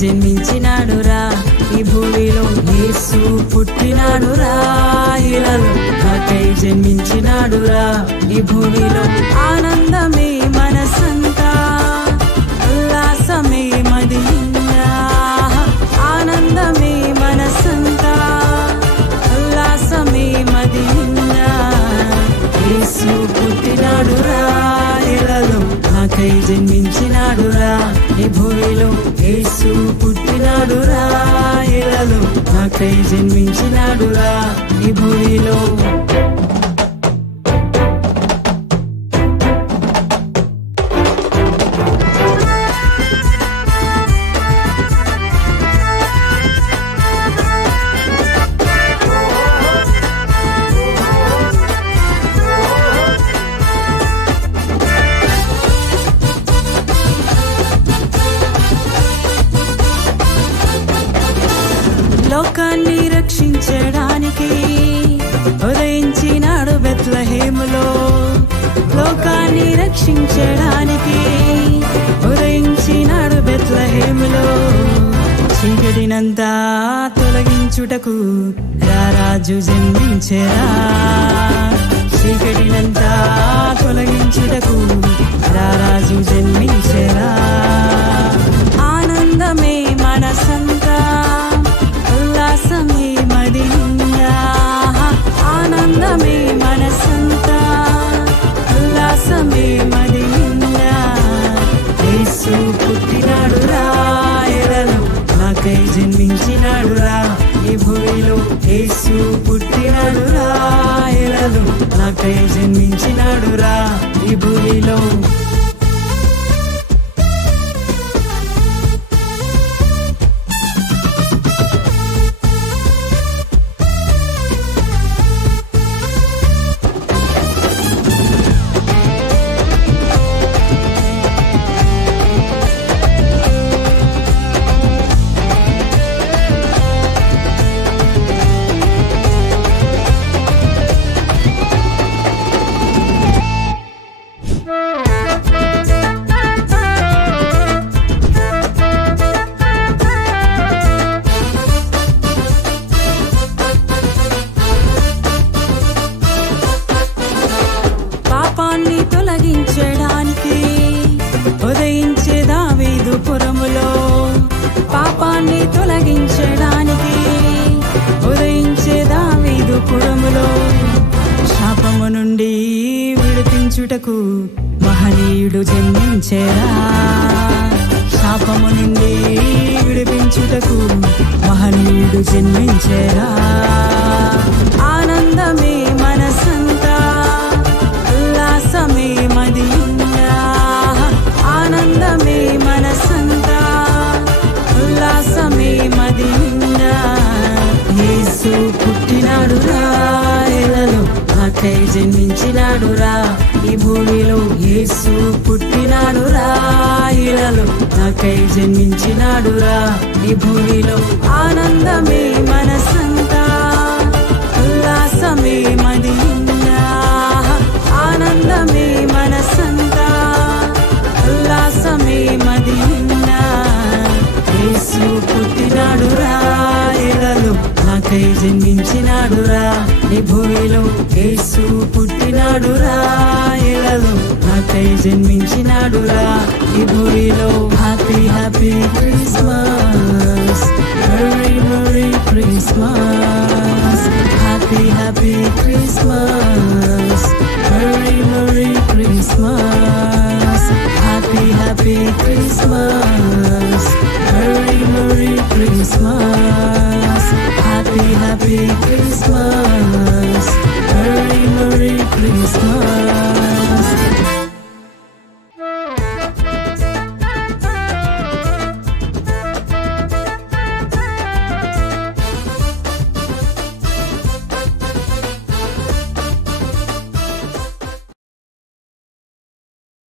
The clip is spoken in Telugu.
జన్మించినాడురా ఈ భూమిలో యేసు పుట్టినాడురా ఇలలో నాకై జన్మించినాడురా ఈ భూమిలో ఆనందమే మనసంతా ఉల్లాసమే మదిందా ఆనందమే మనసంతా ఉల్లాసమే మదిందా యేసు పుట్టినాడురా ఇలలో నాకై జన్మించినాడురా ఈ భూమిలో యేసు పుట్టినాడురా ఇలలో నాకై జన్మించినాడురా ఈ భూమిలో లోకాన్ని రక్షించడానికి ఉదయించినాడు బెత్లెహేములో లోకాన్ని రక్షించడానికి ఉదయించినాడు బెత్లెహేములో చీకటినంతా తొలగించుటకు రారాజు జన్మించెరా చీకటినంతా తొలగించుటకు రారాజు జన్మించెరా ఆనందమే మనసంతా ఉల్లాసమే మదిందా ఆనందమే మనసంతా ఉల్లాసమే మదిందా యేసు పుట్టినాడురా ఇలలో నాకై జన్మించినాడురా ఈ భూమిలో యేసు పుట్టినాడురా ఇలలో నాకై జన్మించినాడురా ఈ భూమిలో పాపాన్ని తొలగించడానికి ఉదయించే దావీదు పురములో పాపాన్ని తొలగించడానికి ఉదయించే దావీదు పురములో శాపము నుండి విడిపించుటకు మహనీయుడు జన్మించెరా శాపము నుండి విడిపించుటకు మహనీయుడు జన్మించెరా ఆనందమే మనసంతా ఉల్లాసమే మదిందా ఆనందమే మనసంతా ఉల్లాసమే మదిందా యేసు పుట్టినాడురా ఇలలో నాకై జన్మించినాడురా ఈ భూమిలో యేసు పుట్టినాడురా ఇలలో నాకై జన్మించినాడురా ఈ భూమిలో ఆనందమే మనసంతా ఉల్లాసమే మదిందా ఆనందమే మనసంతా ఉల్లాసమే మదిందా యేసు పుట్టినాడురా ఇలలో నాకై జన్మించినాడురా ఈ భూమిలో యేసు పుట్టినాడురా ఇలలో నాకై జన్మించినాడురా ఈ భూమిలో happy happy Christmas merry merry Christmas happy happy Christmas merry merry Christmas happy happy Christmas